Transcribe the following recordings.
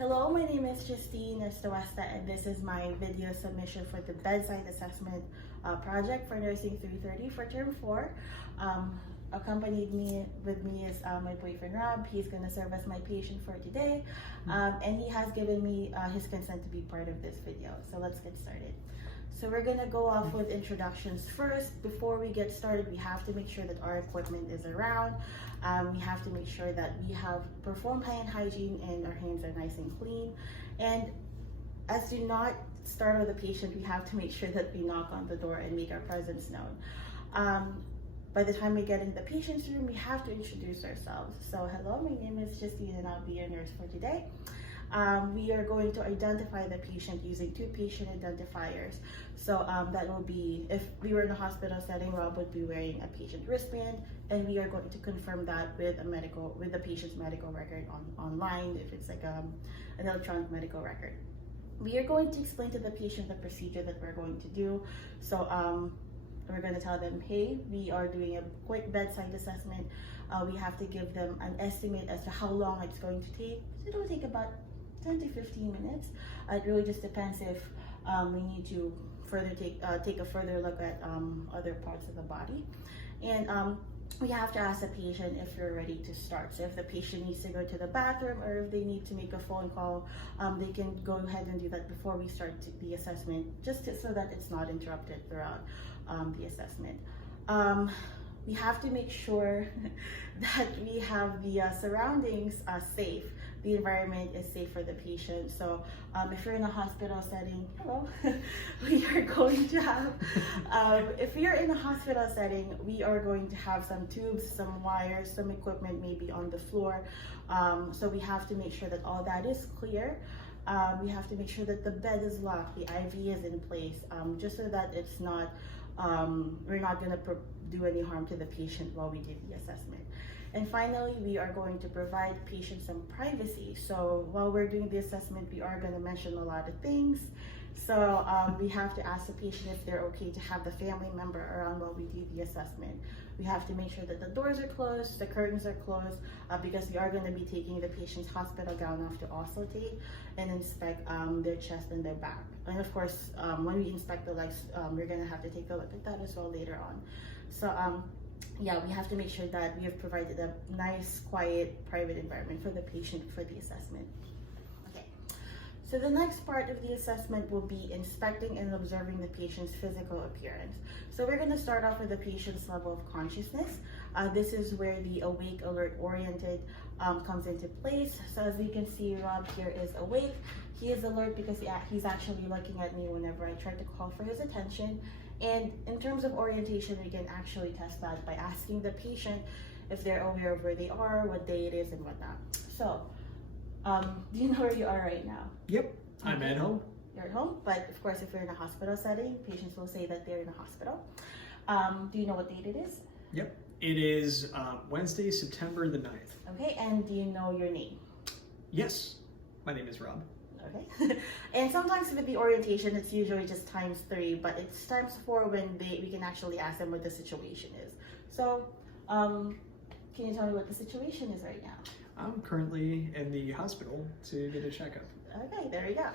Hello, my name is Justine Estewesta, and this is my video submission for the Bedside Assessment project for Nursing 330 for Term 4. Accompanied with me is my boyfriend Rob. He's going to serve as my patient for today, and he has given me his consent to be part of this video. So let's get started. So we're going to go off with introductions first. Before we get started, we have to make sure that our equipment is around. We have to make sure that we have performed hand hygiene and our hands are nice and clean. And as do not start with the patient, we have to make sure that we knock on the door and make our presence known. By the time we get in the patient's room, we have to introduce ourselves. So hello, my name is Justine and I'll be your nurse for today. We are going to identify the patient using two patient identifiers. So that will be, if we were in a hospital setting, Rob would be wearing a patient wristband, and we are going to confirm that with the patient's medical record online, if it's like an electronic medical record. We are going to explain to the patient the procedure that we're going to do. So we're going to tell them, hey, we are doing a quick bedside assessment. We have to give them an estimate as to how long it's going to take. It will take about 10 to 15 minutes. It really just depends if we need to further take a further look at other parts of the body. And we have to ask the patient if you're ready to start. So if the patient needs to go to the bathroom or if they need to make a phone call, they can go ahead and do that before we start the assessment, so that it's not interrupted throughout the assessment. We have to make sure that we have the surroundings safe. The environment is safe for the patient. So if you're in a hospital setting, hello, we are going to have, if you're in a hospital setting, we are going to have some tubes, some wires, some equipment maybe on the floor. So we have to make sure that all that is clear. We have to make sure that the bed is locked, the IV is in place, just so that it's not, we're not going to do any harm to the patient while we do the assessment. And finally, we are going to provide patients some privacy. So while we're doing the assessment, we are going to mention a lot of things. So we have to ask the patient if they're okay to have the family member around while we do the assessment. We have to make sure that the doors are closed, the curtains are closed, because we are going to be taking the patient's hospital gown off to auscultate and inspect their chest and their back. And of course, when we inspect the legs, we're going to have to take a look at that as well later on. So yeah, we have to make sure that we have provided a nice, quiet, private environment for the patient for the assessment. Okay, so the next part of the assessment will be inspecting and observing the patient's physical appearance. So we're going to start off with the patient's level of consciousness. This is where the awake, alert, oriented comes into place. So as we can see, Rob here is awake. He is alert because he's actually looking at me whenever I try to call for his attention. And in terms of orientation, we can actually test that by asking the patient if they're aware of where they are, what day it is, and whatnot. So, do you know where you are right now? Yep, I'm at home. You're at home, but of course, if you're in a hospital setting, patients will say that they're in a hospital. Do you know what date it is? Yep, it is Wednesday, September the 9th. Okay, and do you know your name? Yes, my name is Rob. Okay, and sometimes with the orientation, it's usually just ×3, but it's ×4 when we can actually ask them what the situation is. So, can you tell me what the situation is right now? I'm currently in the hospital to get a checkup. Okay, there we go.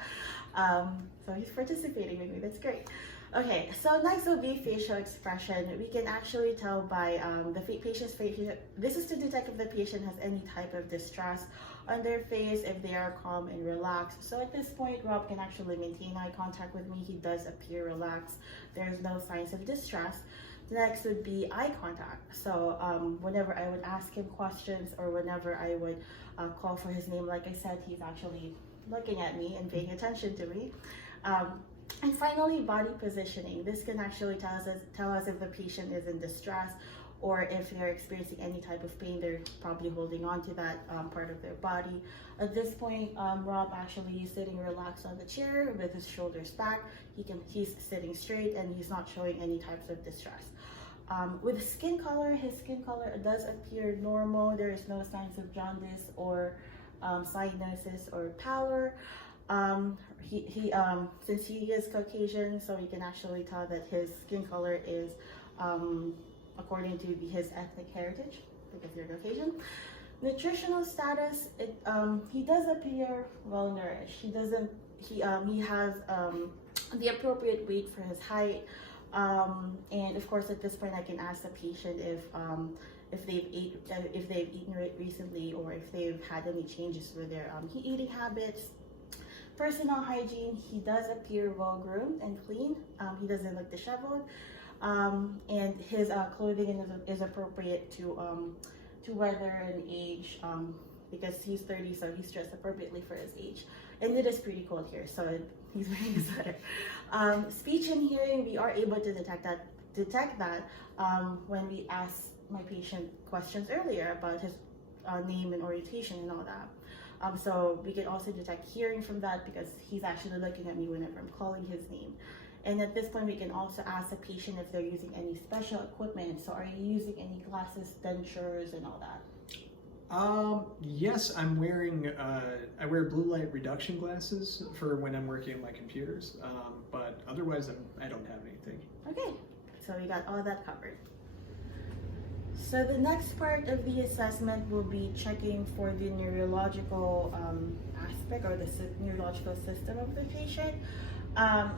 So he's participating with me, that's great. Okay, so next will be facial expression. We can actually tell by the patient's face. This is to detect if the patient has any type of distress on their face, if they are calm and relaxed. So at this point, Rob can actually maintain eye contact with me. He does appear relaxed. There's no signs of distress. Next would be eye contact. So whenever I would ask him questions or whenever I would call for his name, like I said, he's actually looking at me and paying attention to me. And finally, body positioning. This can actually tell us if the patient is in distress or if they're experiencing any type of pain. They're probably holding on to that part of their body. At this point, Rob actually is sitting relaxed on the chair with his shoulders back. He's sitting straight and he's not showing any types of distress. With skin color, his skin color does appear normal. There is no signs of jaundice or cyanosis or pallor. Since he is Caucasian, so we can actually tell that his skin color is according to his ethnic heritage, because they're Caucasian. Nutritional status, he does appear well nourished. He has the appropriate weight for his height. And of course, at this point, I can ask the patient if they've eaten recently, or if they've had any changes with their eating habits. Personal hygiene, he does appear well groomed and clean. He doesn't look disheveled, and his clothing is appropriate to weather and age, because he's 30, so he's dressed appropriately for his age. And it is pretty cold here, so he's wearing a sweater. Speech and hearing, we are able to detect that when we ask my patient questions earlier about his name and orientation and all that. So we can also detect hearing from that, because he's actually looking at me whenever I'm calling his name. And at this point, we can also ask the patient if they're using any special equipment. So are you using any glasses, dentures, and all that? Yes, I'm wearing, I wear blue light reduction glasses for when I'm working on my computers, but otherwise I don't have anything. Okay, so we got all that covered. So the next part of the assessment will be checking for the neurological aspect, or the neurological system of the patient.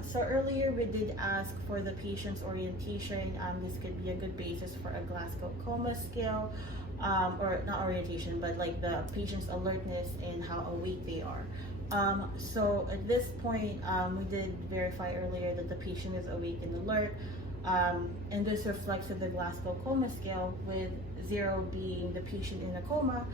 So earlier we did ask for the patient's orientation. This could be a good basis for a Glasgow Coma scale, or not orientation, but like the patient's alertness and how awake they are. So at this point, we did verify earlier that the patient is awake and alert. And this reflects in the Glasgow Coma scale, with 0 being the patient in a coma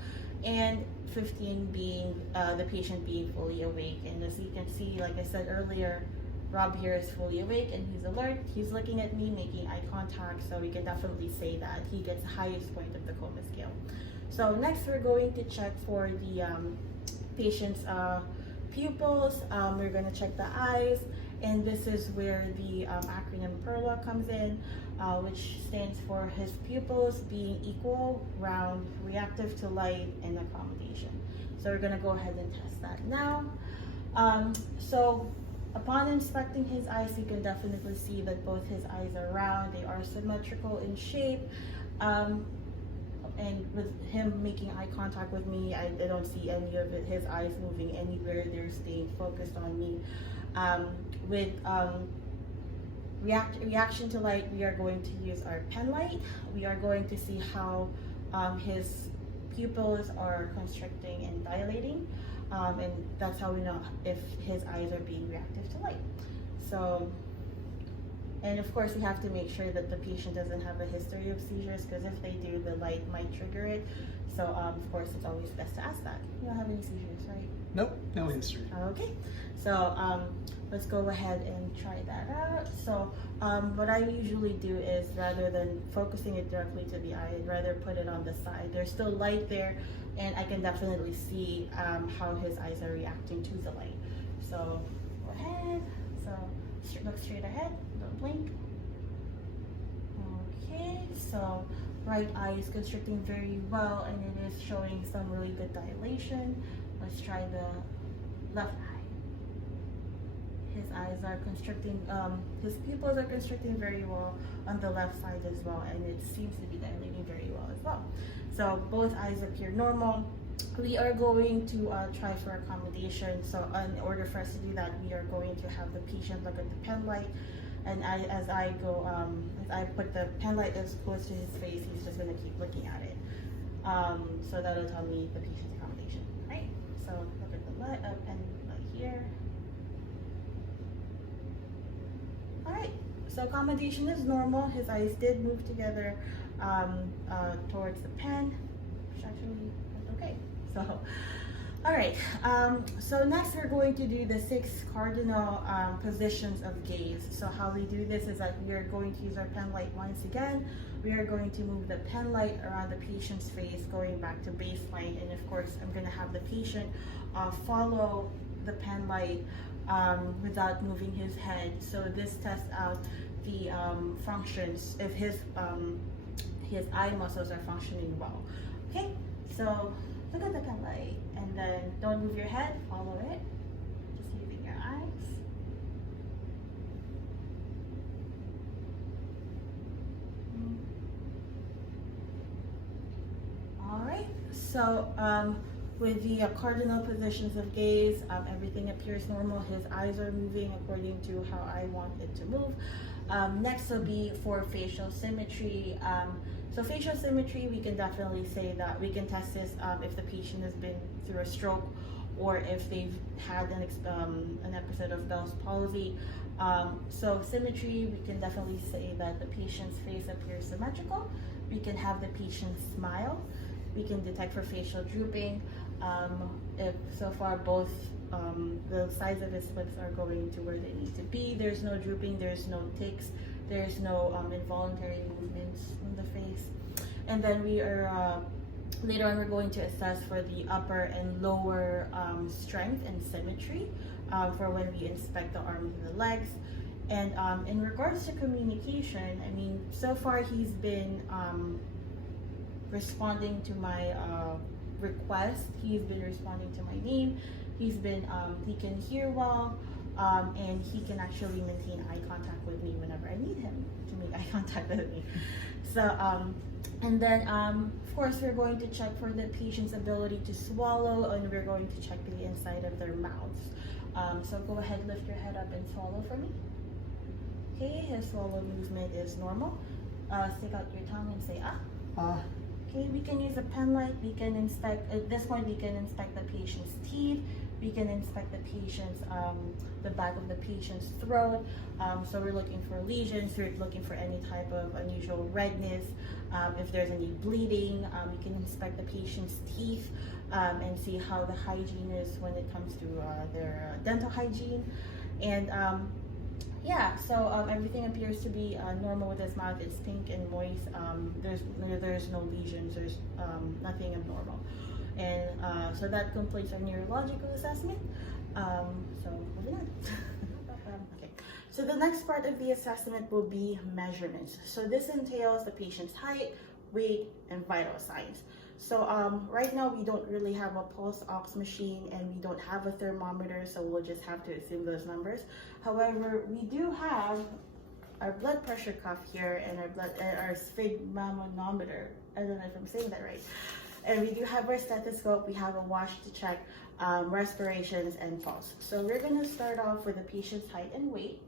and 15 being the patient being fully awake. And as you can see, like I said earlier, Rob here is fully awake and he's alert. He's looking at me, making eye contact, so we can definitely say that he gets the highest point of the coma scale. So next, we're going to check for the patient's pupils. We're going to check the eyes, and this is where the acronym PERLA comes in, which stands for his pupils being equal, round, reactive to light, and accommodation. So we're going to go ahead and test that now. So upon inspecting his eyes, you can definitely see that both his eyes are round, they are symmetrical in shape. And with him making eye contact with me, I don't see any of his eyes moving anywhere. They're staying focused on me. With reaction to light, we are going to use our pen light. We are going to see how his pupils are constricting and dilating. And that's how we know if his eyes are being reactive to light. So, and of course, we have to make sure that the patient doesn't have a history of seizures, because if they do, the light might trigger it. So, of course, it's always best to ask that. You don't have any seizures, right? Nope, no history. Okay, so let's go ahead and try that out. So what I usually do is, rather than focusing it directly to the eye, I'd rather put it on the side. There's still light there, and I can definitely see how his eyes are reacting to the light. So go ahead, so look straight ahead, don't blink. Okay, so right eye is constricting very well, and it is showing some really good dilation. Let's try the left eye. His eyes are constricting, his pupils are constricting very well on the left side as well, and it seems to be dilating very well as well. So both eyes appear normal. We are going to try for accommodation. So in order for us to do that, we are going to have the patient look at the pen light, and as I put the pen light as close to his face, he's just going to keep looking at it. So that'll tell me the patient's accommodation, right? So look at the pen light here. All right, so accommodation is normal. His eyes did move together towards the pen, which actually is okay. So, all right, so next we're going to do the 6 cardinal positions of gaze. So how we do this is that we are going to use our pen light once again. We are going to move the pen light around the patient's face, going back to baseline, and of course I'm going to have the patient follow the pen light without moving his head. So this tests out the functions, if his eye muscles are functioning well. Okay, so look at the pen light, and then don't move your head, follow it, just using your eyes. All right, So with the cardinal positions of gaze, everything appears normal. His eyes are moving according to how I want it to move. Next will be for facial symmetry. So facial symmetry, we can definitely say that we can test this if the patient has been through a stroke or if they've had an episode of Bell's palsy. So symmetry, we can definitely say that the patient's face appears symmetrical. We can have the patient smile. We can detect for facial drooping. If so far both the sides of his lips are going to where they need to be, there's no drooping, there's no tics, there's no involuntary movements in the face. And then we are later on we're going to assess for the upper and lower strength and symmetry for when we inspect the arms and the legs. And in regards to communication, I mean, so far he's been responding to my request. He's been responding to my name. He can hear well, and he can actually maintain eye contact with me whenever I need him to make eye contact with me. So, and then of course we're going to check for the patient's ability to swallow, and we're going to check the inside of their mouths. So go ahead, lift your head up and swallow for me. Okay, his swallow movement is normal. Stick out your tongue and say ah. Okay, we can use a pen light. We can inspect, at this point we can inspect the patient's teeth. We can inspect the patient's, the back of the patient's throat. So we're looking for lesions, we're looking for any type of unusual redness. If there's any bleeding, we can inspect the patient's teeth and see how the hygiene is when it comes to their dental hygiene. And yeah, so everything appears to be normal with his mouth. It's pink and moist. There's no lesions. There's nothing abnormal. And so that completes our neurological assessment. So moving on. Okay. So the next part of the assessment will be measurements. So this entails the patient's height, weight, and vital signs. So right now we don't really have a pulse ox machine and we don't have a thermometer, so we'll just have to assume those numbers. However, we do have our blood pressure cuff here and our sphygmomanometer. I don't know if I'm saying that right. And we do have our stethoscope. We have a watch to check respirations and pulse. So we're going to start off with the patient's height and weight.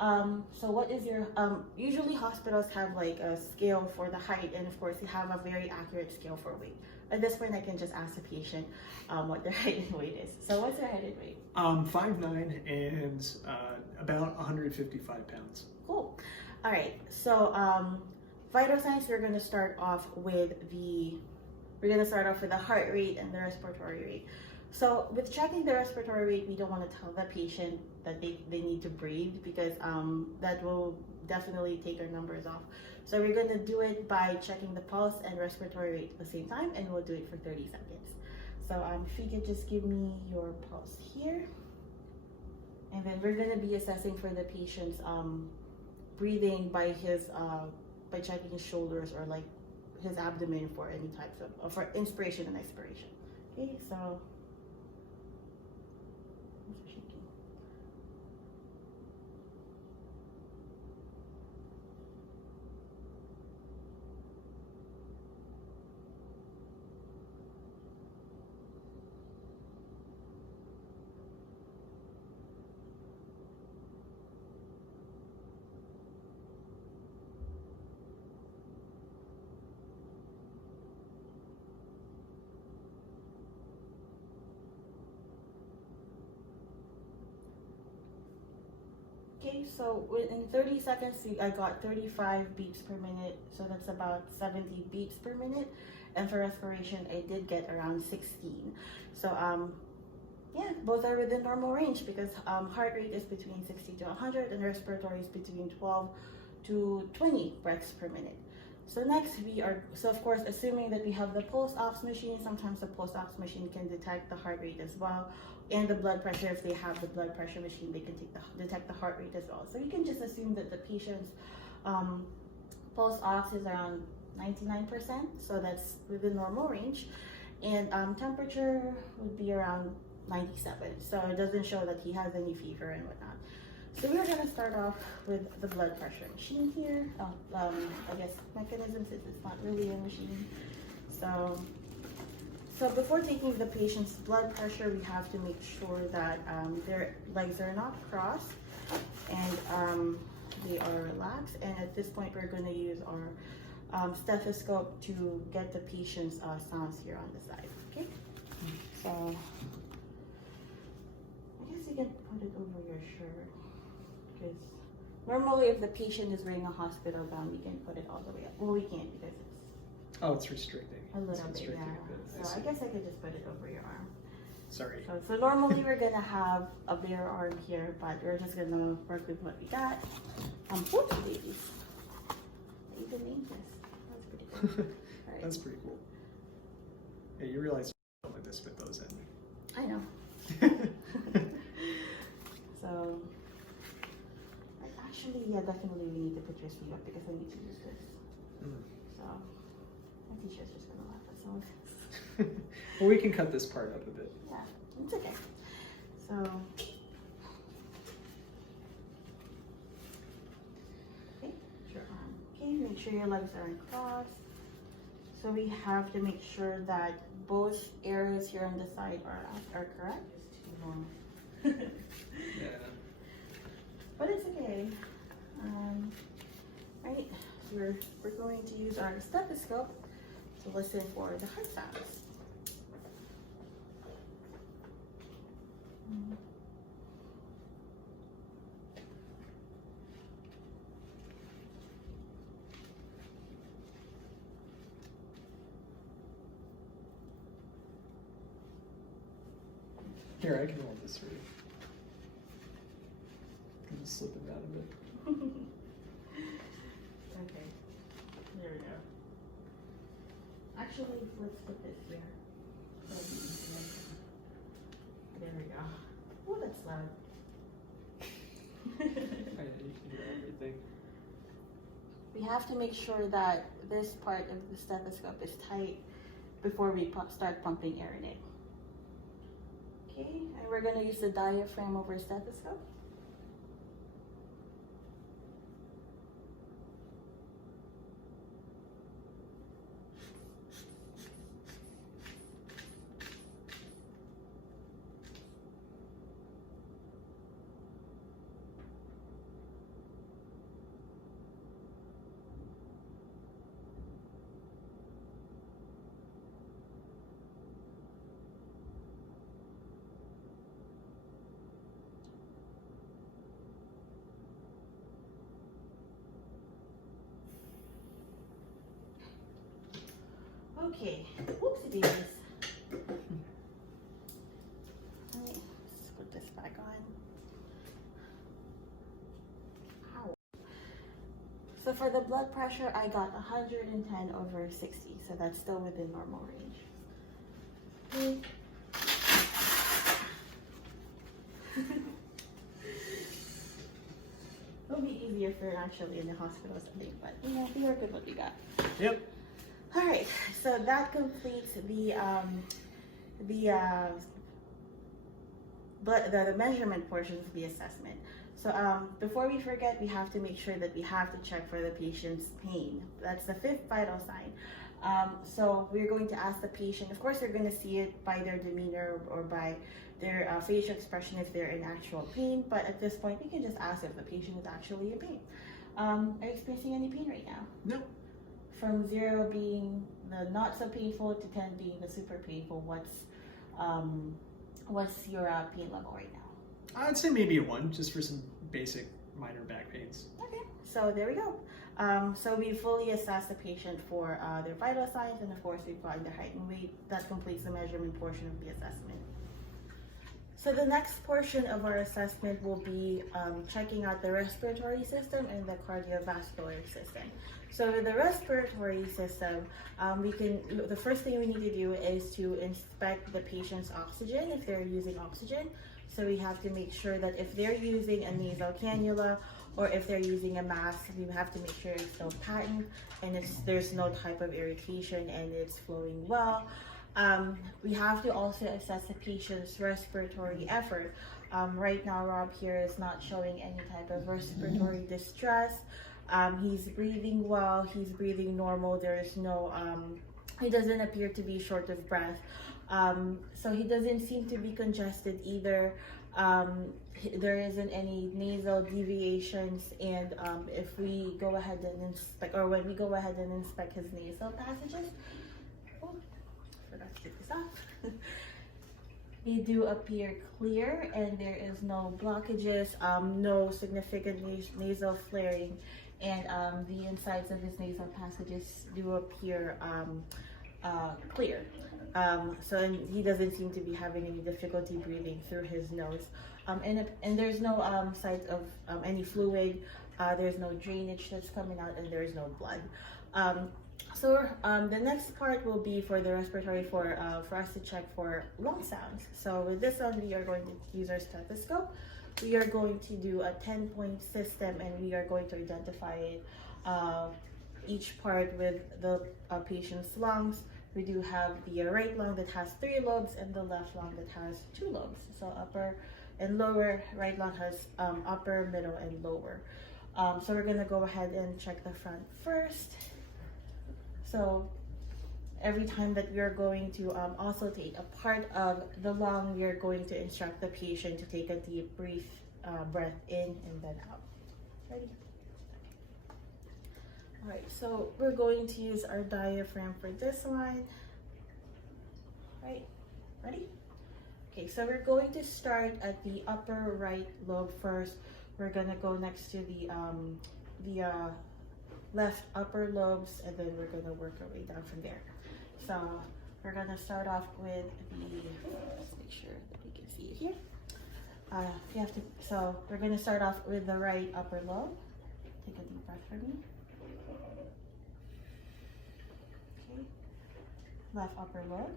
So what is your, usually hospitals have like a scale for the height, and of course you have a very accurate scale for weight. At this point I can just ask the patient what their height and weight is. So what's their height and weight? 5'9" and about 155 pounds. Cool. All right, so vital signs, we're going to start off with the heart rate and the respiratory rate. So with checking the respiratory rate, we don't want to tell the patient that they need to breathe, because that will definitely take our numbers off. So we're going to do it by checking the pulse and respiratory rate at the same time, and we'll do it for 30 seconds. So if you could just give me your pulse here. And then we're going to be assessing for the patient's breathing by checking his shoulders or like his abdomen for any types of, for inspiration and expiration. Okay, so okay, so in 30 seconds, I got 35 beats per minute, so that's about 70 beats per minute. And for respiration, I did get around 16. So yeah, both are within normal range, because heart rate is between 60 to 100 and respiratory is between 12 to 20 breaths per minute. So next so of course, assuming that we have the pulse ox machine, sometimes the pulse ox machine can detect the heart rate as well. And the blood pressure, if they have the blood pressure machine, they can detect the heart rate as well. So you can just assume that the patient's pulse ox is around 99%, so that's within normal range. And temperature would be around 97, so it doesn't show that he has any fever and whatnot. So we're going to start off with the blood pressure machine here. I guess mechanism, since it's not really a machine. So So before taking the patient's blood pressure, we have to make sure that their legs are not crossed and they are relaxed. And at this point, we're going to use our stethoscope to get the patient's sounds here on the side. Okay. So I guess you can put it over your shirt, because normally if the patient is wearing a hospital gown, we can put it all the way up. Well, we can't because it's it's restricting. a little It's bit, restricting yeah. a bit. So I guess I could just put it over your arm. Sorry. So normally we're gonna have a bare arm here, but we're just gonna work with what we got. Whoops, babies. I even named this. That's pretty cool. All right. That's pretty cool. Yeah, you realize you don't let this fit those in. I know. So, actually, yeah, definitely we need to put your sleeve up because I need to use this. So, my teacher's just gonna laugh at some of this. Well, we can cut this part up a bit. Yeah, it's okay. So, okay, your arm. Okay, make sure your legs are crossed. So we have to make sure that both areas here on the side are correct. It's too long. Yeah. But it's okay. Right, so we're going to use our stethoscope to listen for the heart sounds. Here, I can hold this for you. I'm just slipping down a bit. Okay, there we go. Actually, let's put this here. There we go. Oh, that's loud. You can hear everything. We have to make sure that this part of the stethoscope is tight before we start pumping air in it. Okay, and we're going to use the diaphragm over stethoscope. Okay, whoopsie daisies. Alright, let's put this back on. Ow. So for the blood pressure, I got 110 over 60, so that's still within normal range. Okay. It'll be easier if you're actually in the hospital setting, but you know, we work with what we got. Yep. All right, so that completes the measurement portion of the assessment. So before we forget, we have to make sure that we have to check for the patient's pain. That's the 5th vital sign. So we're going to ask the patient, of course you're going to see it by their demeanor or by their facial expression if they're in actual pain, but at this point we can just ask if the patient is actually in pain. Are you experiencing any pain right now? No. From 0 being the not so painful to 10 being the super painful, what's your pain level right now? I'd say maybe a 1, just for some basic minor back pains. Okay, so there we go. So we fully assess the patient for their vital signs, and of course we've gotten their height and weight. That completes the measurement portion of the assessment. So the next portion of our assessment will be checking out the respiratory system and the cardiovascular system. So with the respiratory system, the first thing we need to do is to inspect the patient's oxygen if they're using oxygen. So we have to make sure that if they're using a nasal cannula or if they're using a mask, we have to make sure it's still patent and there's no type of irritation and it's flowing well. We have to also assess the patient's respiratory effort. Right now, Rob here is not showing any type of respiratory distress. He's breathing well, he's breathing normal. There is no, he doesn't appear to be short of breath. So he doesn't seem to be congested either. There isn't any nasal deviations, and if we go ahead and inspect, or when we go ahead and inspect his nasal passages, oh, forgot to take this off. They do appear clear, and there is no blockages, no significant nasal flaring, and the insides of his nasal passages do appear clear. And he doesn't seem to be having any difficulty breathing through his nose. And there's no signs of any fluid, there's no drainage that's coming out, and there's no blood. The next part will be for the respiratory for us to check for lung sounds. So with this one, we are going to use our stethoscope. We are going to do a 10-point system, and we are going to identify it, each part with the patient's lungs. We do have the right lung that has 3 lobes and the left lung that has 2 lobes. So upper and lower. Right lung has upper, middle, and lower. So we're gonna go ahead and check the front first. So every time that we are going to auscultate a part of the lung, we are going to instruct the patient to take a deep breath in and then out. Ready? All right, so we're going to use our diaphragm for this one. Right, ready? Okay, so we're going to start at the upper right lobe first. We're gonna go next to the left upper lobes, and then we're gonna work our way down from there. So we're gonna start off with let's make sure that we can see it here. So we're gonna start off with the right upper lobe. Take a deep breath for me. Okay. Left upper lobe.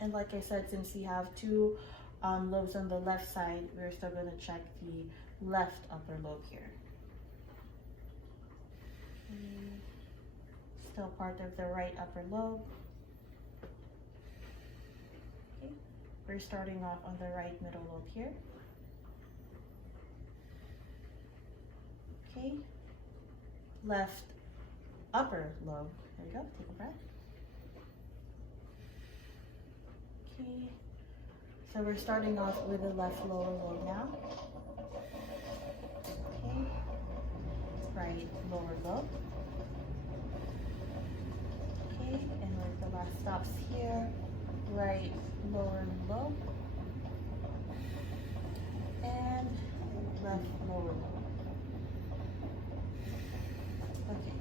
And like I said, since we have 2 lobes on the left side, we're still gonna check the left upper lobe here. Still part of the right upper lobe. Okay. We're starting off on the right middle lobe here. Okay. Left upper lobe. There you go. Take a breath. Okay. So we're starting off with the left lower lobe now. Okay. Right lower lobe. Okay, and with the last stops here, right lower lobe. And left lower lobe. Okay.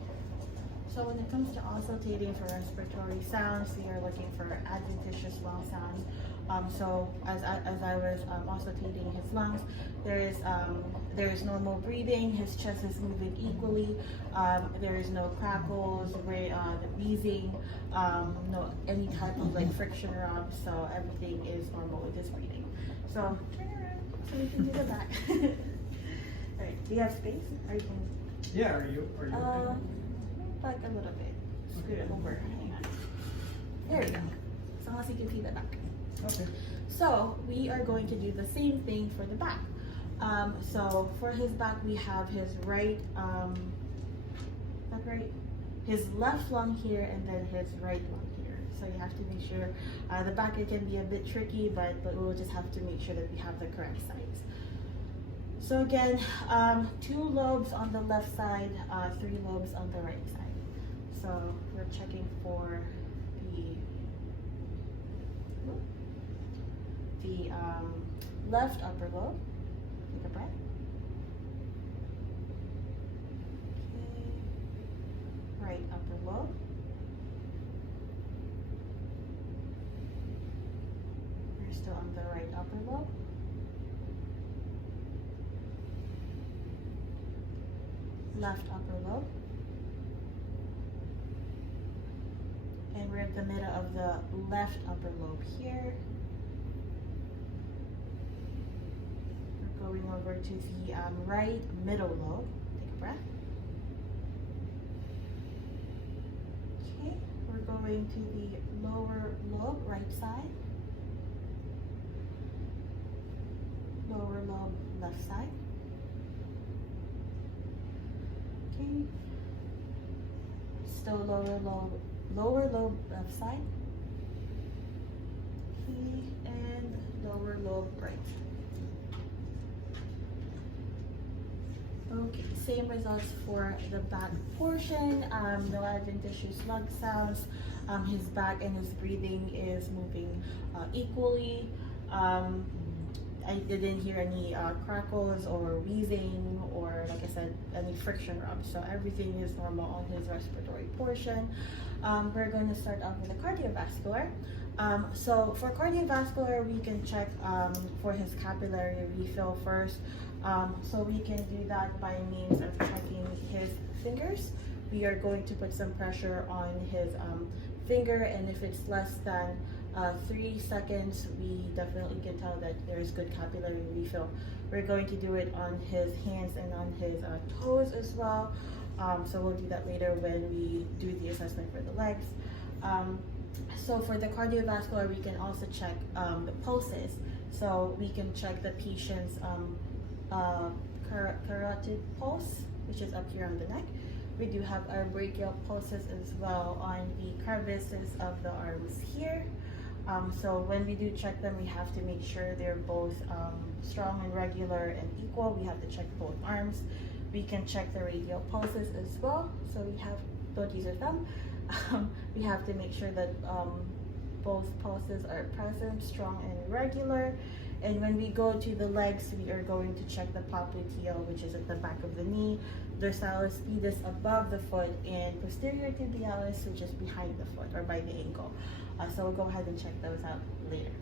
So when it comes to auscultating for respiratory sounds, we are looking for adventitious lung sounds. So as I was auscultating his lungs, there is normal breathing. His chest is moving equally. There is no crackles, wheezing, no any type of like friction rubs. So everything is normal with his breathing. So turn around so we can do the back. All right. Do you have space? Or you can? Yeah. Are you? Okay? Like a little bit. Scoot it over. Hang on. There we go. So unless you can see the back. Okay. So we are going to do the same thing for the back. So for his back, we have his his left lung here, and then his right lung here. So you have to make sure the back, it can be a bit tricky, but we'll just have to make sure that we have the correct size. So again, 2 lobes on the left side, 3 lobes on the right side. So we're checking for the left upper lobe. Take a breath. Okay. Right upper lobe. We're still on the right upper lobe. Left upper lobe. And we're at the middle of the left upper lobe here. We're going over to the right middle lobe. Take a breath. Okay, we're going to the lower lobe, right side. Lower lobe, left side. Okay. Still lower lobe, lower lobe left side. Okay, and lower lobe right. Okay, same results for the back portion. No adventitious lung sounds. His back and his breathing is moving equally. I didn't hear any crackles or wheezing or, like I said, any friction rubs. So everything is normal on his respiratory portion. We're going to start off with the cardiovascular. So for cardiovascular, we can check for his capillary refill first. So we can do that by means of checking his fingers. We are going to put some pressure on his finger, and if it's less than 3 seconds, we definitely can tell that there's good capillary refill. We're going to do it on his hands and on his toes as well. So we'll do that later when we do the assessment for the legs. So for the cardiovascular, we can also check the pulses. So we can check the patient's carotid pulse, which is up here on the neck. We do have our brachial pulses as well on the crevices of the arms here. So when we do check them, we have to make sure they're both strong and regular and equal. We have to check both arms. We can check the radial pulses as well. So we have, don't use your thumb. We have to make sure that both pulses are present, strong and regular. And when we go to the legs, we are going to check the popliteal, which is at the back of the knee, dorsalis pedis above the foot, and posterior tibialis, which is behind the foot or by the ankle. So we'll go ahead and check those out later.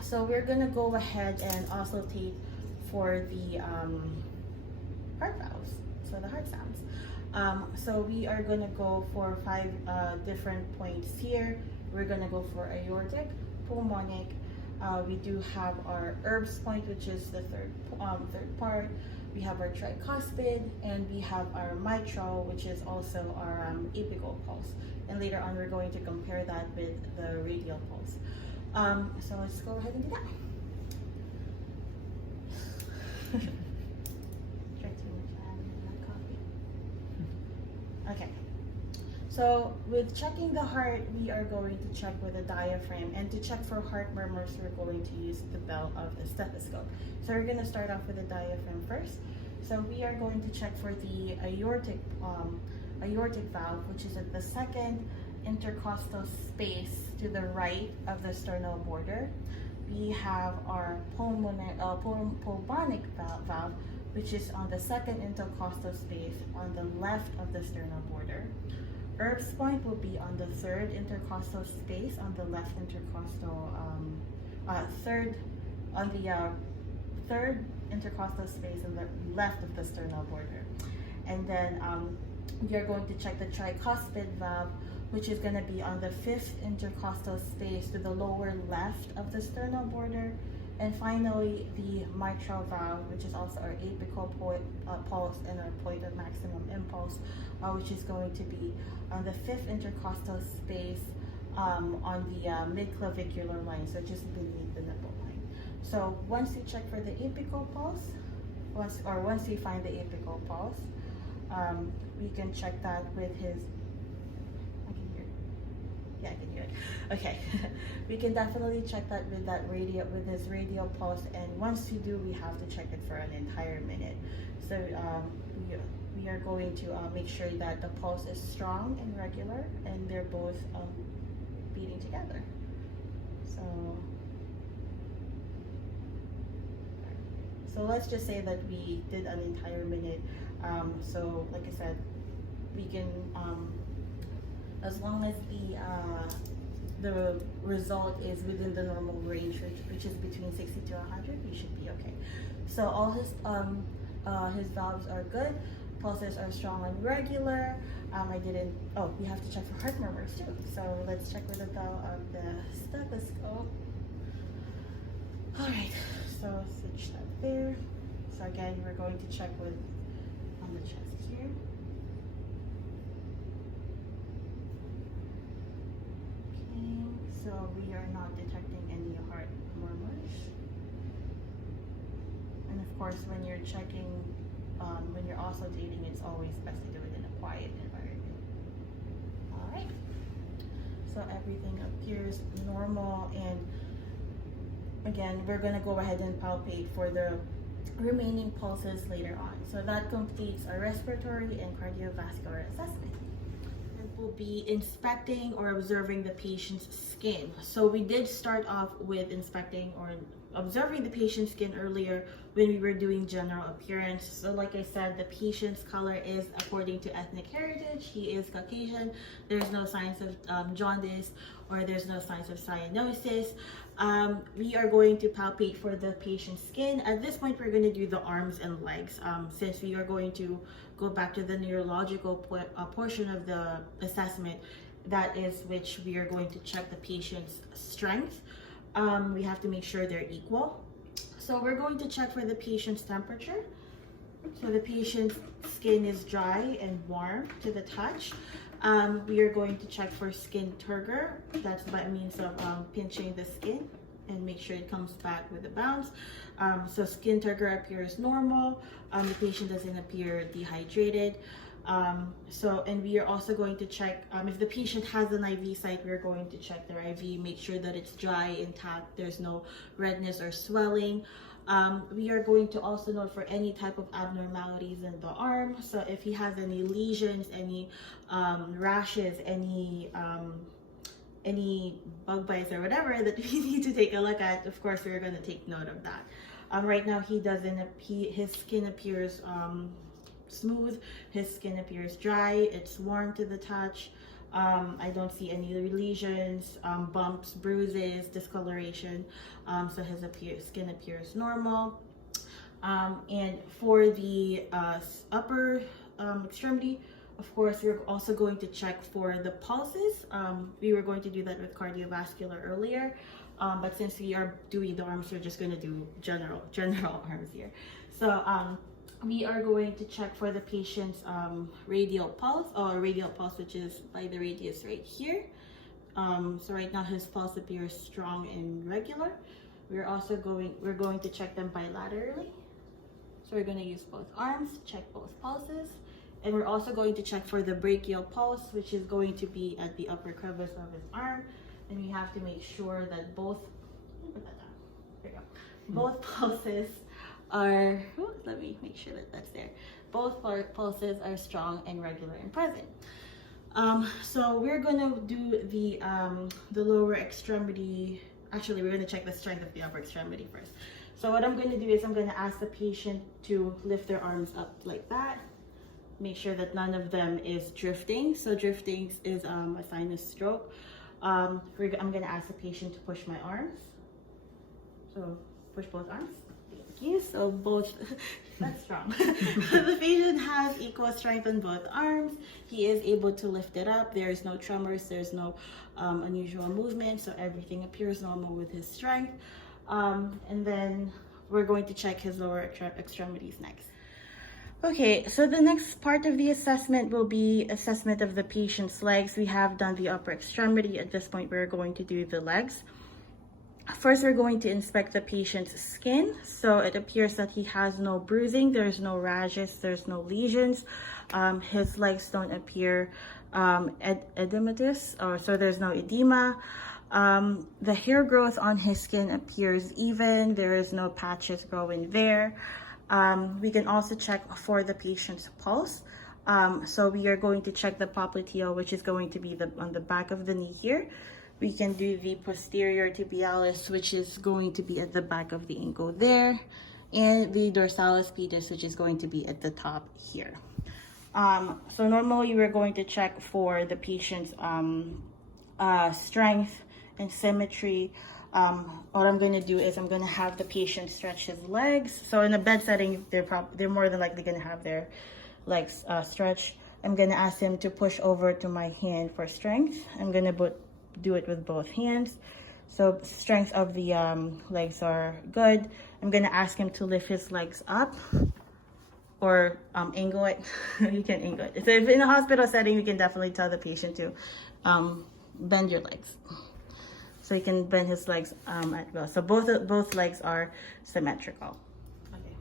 So we're gonna go ahead and also take for the heart valves, so the heart sounds. So we are gonna go for 5 different points here. We're gonna go for aortic, pulmonic. We do have our herbs point, which is the third part. We have our tricuspid, and we have our mitral, which is also our apical pulse. And later on, we're going to compare that with the radial pulse. So let's go ahead and do that. Drank too much, I haven't had my coffee. Okay. So with checking the heart, we are going to check with the diaphragm, and to check for heart murmurs, we're going to use the bell of the stethoscope. So we're going to start off with the diaphragm first. So we are going to check for the aortic valve, which is at the second intercostal space to the right of the sternal border. We have our pulmonic valve, which is on the second intercostal space on the left of the sternal border. Herb's point will be on the third intercostal space on the left intercostal, third intercostal space on the left of the sternal border. And then we are going to check the tricuspid valve, which is going to be on the 5th intercostal space to the lower left of the sternal border. And finally, the mitral valve, which is also our apical pulse and our point of maximum impulse, which is going to be on the 5th intercostal space on the mid-clavicular line, so just beneath the nipple line. So once you check for the apical pulse, once you find the apical pulse, we can check that with his, I can hear it. Yeah, I can hear it. Okay, we can definitely check that with his radial pulse, and once we do, we have to check it for an entire minute. So we are going to make sure that the pulse is strong and regular, and they're both beating together. So let's just say that we did an entire minute. So like I said, we can, as long as the result is within the normal range, which is between 60 to 100, we should be okay. So all his valves are good, pulses are strong and regular. We have to check for heart murmurs too. So let's check with the bell of the stethoscope. All right, so switch that there. So again, we're going to check with on the chest here. Okay, so we are not detecting any heart murmurs. And of course, when you're checking, when you're also dating, it's always best to do it in a quiet environment. All right. So everything appears normal, and again, we're gonna go ahead and palpate for the remaining pulses later on. So that completes our respiratory and cardiovascular assessment. We'll be inspecting or observing the patient's skin. So we did start off with inspecting or observing the patient's skin earlier when we were doing general appearance. So like I said, the patient's color is according to ethnic heritage. He is Caucasian. There's no signs of jaundice, or there's no signs of cyanosis. We are going to palpate for the patient's skin. At this point, we're going to do the arms and legs, since we are going to go back to the neurological portion of the assessment. That is which we are going to check the patient's strength. We have to make sure they're equal. So we're going to check for the patient's temperature. So the patient's skin is dry and warm to the touch. We are going to check for skin turgor. That's by means of pinching the skin and make sure it comes back with a bounce. So skin turgor appears normal. The patient doesn't appear dehydrated. And we are also going to check if the patient has an IV site. We're going to check their IV, make sure that it's dry, intact, there's no redness or swelling. We are going to also note for any type of abnormalities in the arm. So if he has any lesions, any rashes, any bug bites or whatever that we need to take a look at, of course we're going to take note of that. Right now his skin appears smooth, his skin appears dry, it's warm to the touch. I don't see any lesions, bumps, bruises, discoloration. So his skin appears normal. And for the upper extremity, of course, we're also going to check for the pulses. We were going to do that with cardiovascular earlier, but since we are doing the arms, we're just going to do general arms here. So we are going to check for the patient's radial pulse, which is by the radius right here. So right now his pulse appears strong and regular. We're going to check them bilaterally. So we're going to use both arms, check both pulses. And we're also going to check for the brachial pulse, which is going to be at the upper crevice of his arm. And we have to make sure that both pulses are, let me make sure that that's there. Both pulses are strong and regular and present. So we're gonna do the lower extremity. Actually, we're gonna check the strength of the upper extremity first. So what I'm gonna do is I'm gonna ask the patient to lift their arms up like that. Make sure that none of them is drifting. So drifting is a sign of stroke. I'm gonna ask the patient to push my arms. So push both arms. Thank you. So both, that's strong. The patient has equal strength on both arms. He is able to lift it up. There is no tremors. There's no unusual movement. So everything appears normal with his strength. And then we're going to check his lower extremities next. Okay, so the next part of the assessment will be assessment of the patient's legs. We have done the upper extremity. At this point, we're going to do the legs. First, we're going to inspect the patient's skin. So it appears that he has no bruising, there's no rashes, there's no lesions. His legs don't appear edematous, so there's no edema. The hair growth on his skin appears even. There is no patches growing there. We can also check for the patient's pulse. So we are going to check the popliteal, which is going to be on the back of the knee here. We can do the posterior tibialis, which is going to be at the back of the ankle there, and the dorsalis pedis, which is going to be at the top here. So normally we're going to check for the patient's strength and symmetry. What I'm going to do is I'm going to have the patient stretch his legs. So in a bed setting, they're more than likely going to have their legs stretched. I'm going to ask him to push over to my hand for strength. I'm going to do it with both hands. So strength of the legs are good. I'm going to ask him to lift his legs up or angle it. You can angle it. So if in a hospital setting, you can definitely tell the patient to bend your legs. So you can bend his legs at will. So both legs are symmetrical. Okay.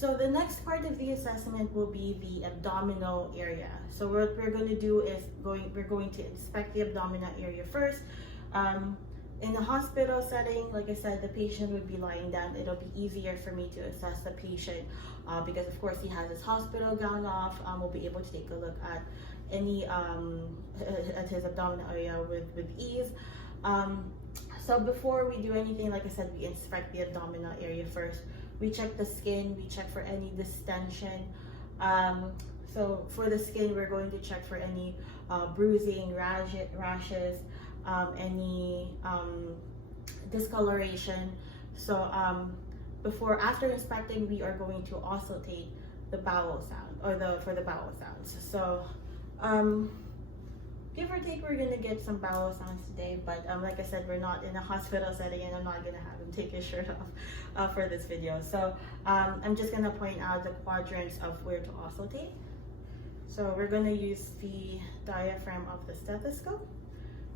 So the next part of the assessment will be the abdominal area. So what we're going to do is we're going to inspect the abdominal area first. In a hospital setting, like I said, the patient would be lying down. It'll be easier for me to assess the patient because of course he has his hospital gown off. We'll be able to take a look at any at his abdominal area with ease. So before we do anything, like I said, we inspect the abdominal area first. We check the skin, we check for any distension. So for the skin, we're going to check for any bruising, rashes, any discoloration. So after inspecting, we are going to auscultate the bowel sound, or for the bowel sounds. So give or take, we're gonna get some bowel sounds today, but like I said, we're not in a hospital setting and I'm not gonna have him take his shirt off for this video. So I'm just gonna point out the quadrants of where to auscultate. So we're gonna use the diaphragm of the stethoscope.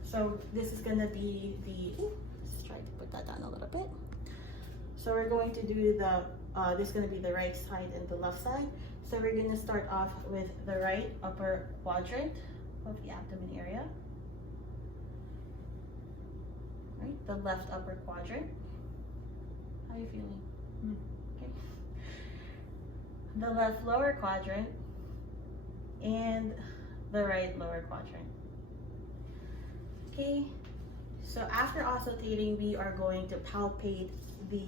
So this is gonna be let's try to put that down a little bit. So we're going to do this is gonna be the right side and the left side. So we're gonna start off with the right upper quadrant of the abdomen area. Right, the left upper quadrant. How are you feeling? Okay. The left lower quadrant and the right lower quadrant. Okay, so after auscultating, we are going to palpate the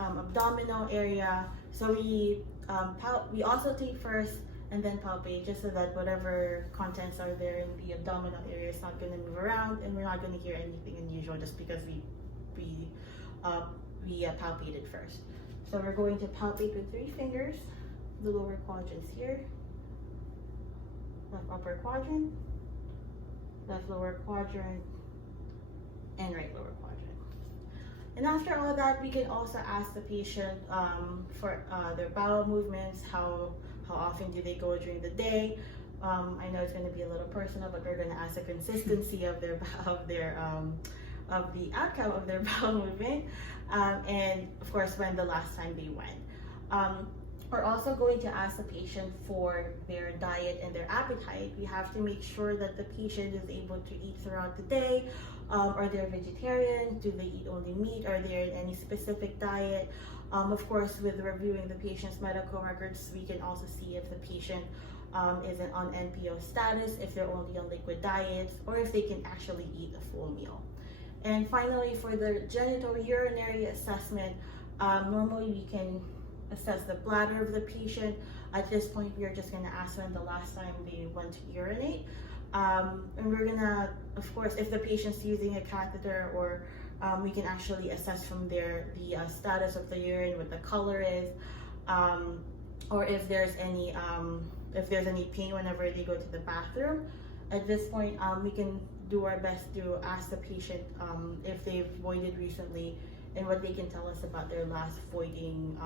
abdominal area. So we auscultate first and then palpate, just so that whatever contents are there in the abdominal area is not going to move around, and we're not going to hear anything unusual just because we palpated first. So we're going to palpate with 3 fingers, the lower quadrants here, left upper quadrant, left lower quadrant, and right lower quadrant. And after all that, we can also ask the patient for their bowel movements, how often do they go during the day. I know it's going to be a little personal, but we're going to ask the consistency of the outcome of their bowel movement, and of course when the last time they went. We're also going to ask the patient for their diet and their appetite. We have to make sure that the patient is able to eat throughout the day. Are they vegetarian? Do they eat only meat? Are they in any specific diet? Of course, with reviewing the patient's medical records, we can also see if the patient isn't on NPO status, if they're only on liquid diets, or if they can actually eat a full meal. And finally, for the genitourinary assessment, normally we can assess the bladder of the patient. At this point, we are just going to ask when the last time they went to urinate. And we're gonna, of course, if the patient's using a catheter, or we can actually assess from there the status of the urine, what the color is, or if there's any pain whenever they go to the bathroom. At this point, we can do our best to ask the patient if they've voided recently and what they can tell us about their last voiding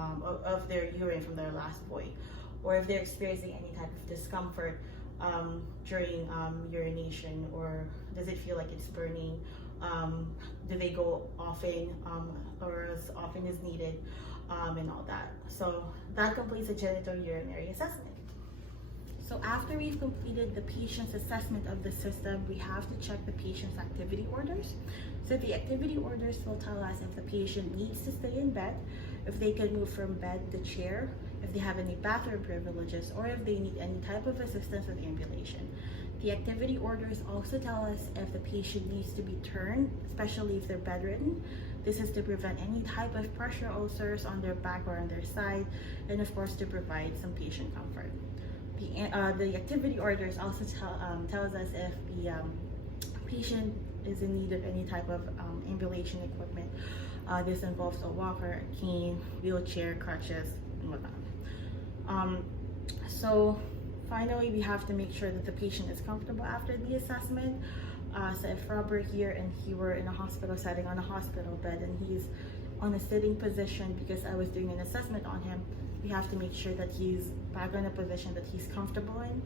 of their urine from their last void, or if they're experiencing any type of discomfort during urination, or does it feel like it's burning? Do they go often, or as often as needed, and all that. So that completes the genitourinary assessment. So after we've completed the patient's assessment of the system, we have to check the patient's activity orders. So the activity orders will tell us if the patient needs to stay in bed, if they can move from bed to chair, if they have any bathroom privileges, or if they need any type of assistance with ambulation. The activity orders also tell us if the patient needs to be turned, especially if they're bedridden. This is to prevent any type of pressure ulcers on their back or on their side, and of course to provide some patient comfort. The activity orders also tells us if the patient is in need of any type of ambulation equipment. This involves a walker, a cane, wheelchair, crutches, and whatnot. So finally, we have to make sure that the patient is comfortable after the assessment. So if Rob were here and he were in a hospital setting on a hospital bed and he's on a sitting position because I was doing an assessment on him, we have to make sure that he's back in a position that he's comfortable in.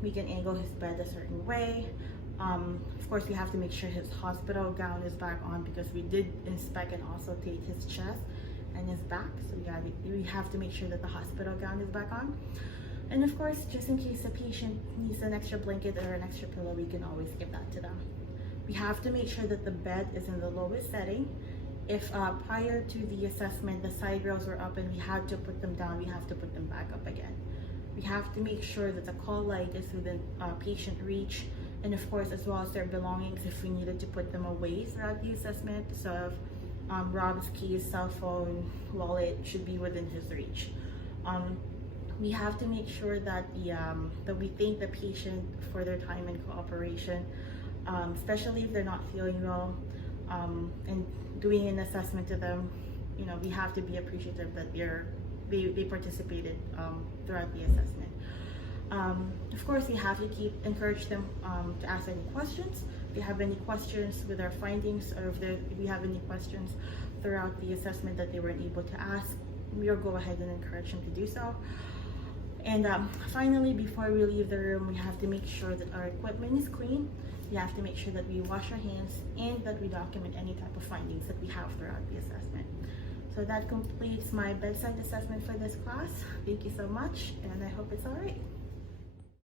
We can angle his bed a certain way. Of course, we have to make sure his hospital gown is back on because we did inspect and also take his chest and his back. So we have to make sure that the hospital gown is back on. And of course, just in case the patient needs an extra blanket or an extra pillow, we can always give that to them. We have to make sure that the bed is in the lowest setting. If prior to the assessment, the side rails were up and we had to put them down, we have to put them back up again. We have to make sure that the call light is within patient reach, and of course, as well as their belongings, if we needed to put them away throughout the assessment. So Rob's keys, cell phone, wallet should be within his reach. We have to make sure that that we thank the patient for their time and cooperation, especially if they're not feeling well, and doing an assessment to them. You know, we have to be appreciative that they participated throughout the assessment. Of course, we have to encourage them to ask any questions. If you have any questions with our findings, or if we have any questions throughout the assessment that they weren't able to ask, we'll go ahead and encourage them to do so. And finally, before we leave the room, we have to make sure that our equipment is clean. We have to make sure that we wash our hands and that we document any type of findings that we have throughout the assessment. So that completes my bedside assessment for this class. Thank you so much, and I hope it's all right.